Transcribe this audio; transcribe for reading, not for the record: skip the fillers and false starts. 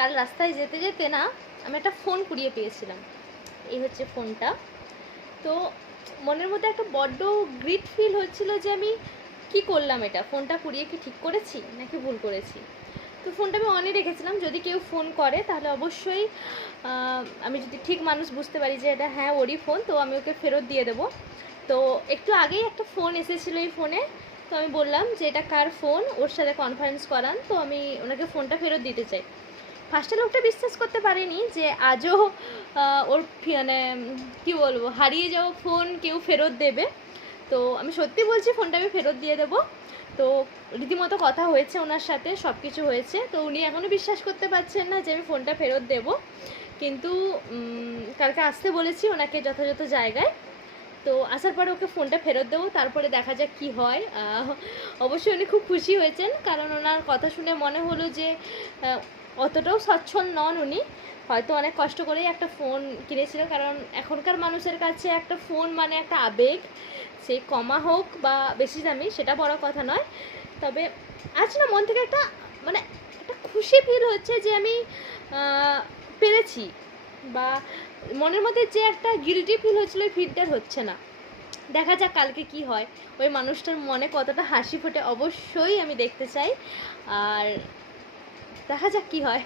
কাল রাস্তায় যেতে যেতে না আমি একটা ফোন কুড়িয়ে পেয়েছিলাম। এই হচ্ছে ফোনটা। তো মনের মধ্যে একটা বড্ড গ্রিট ফিল হচ্ছিল যে আমি কি করলাম, এটা ফোনটা কুড়িয়ে কি ঠিক করেছি নাকি ভুল করেছি। তো ফোনটা আমি অনই রেখেছিলাম, যদি কেউ ফোন করে তাহলে অবশ্যই আমি যদি ঠিক মানুষ বুঝতে পারি যে এটা হ্যাঁ ওরই ফোন, তো আমি ওকে ফেরত দিয়ে দেবো। তো একটু আগেই একটা ফোন এসেছিলো এই ফোনে, তো আমি বললাম যে এটা কার ফোন, ওর সাথে কনফারেন্স করান, তো আমি ওনাকে ফোনটা ফেরত দিতে চাই। ফার্স্টে লোকটা বিশ্বাস করতে পারেনি যে আজও ওর মানে কী বলবো, হারিয়ে যাওয়া ফোন কেউ ফেরত দেবে। তো আমি সত্যি বলছি, ফোনটা আমি ফেরত দিয়ে দেবো। তো রীতিমতো কথা হয়েছে ওনার সাথে, সব কিছু হয়েছে। তো উনি এখনও বিশ্বাস করতে পারছেন না যে আমি ফোনটা ফেরত দেবো, কিন্তু কালকে আসতে বলেছি ওনাকে যথাযথ জায়গায়। তো আসার পরে ওকে ফোনটা ফেরত দেবো, তারপরে দেখা যাক কী হয়। অবশ্যই উনি খুব খুশি হয়েছেন, কারণ ওনার কথা শুনে মনে হলো যে অতটাও সচ্ছল নন উনি, হয়তো অনেক কষ্ট করেই একটা ফোন কিনেছিল। কারণ এখনকার মানুষের কাছে একটা ফোন মানে একটা আবেগ, সে কমা হোক বা বেশি দামি সেটা বড় কথা নয়। তবে আজ না মন থেকে একটা মানে একটা খুশি ফিল হচ্ছে যে আমি পেরেছি, বা মনের মধ্যে যে একটা গিল্টি ফিল হচ্ছিলো ওই ফিলটা হচ্ছে না। দেখা যাক কালকে কি হয়, ওই মানুষটার মনে কতটা হাসি ফোটে অবশ্যই আমি দেখতে চাই, আর দেখা যাক কি হয়।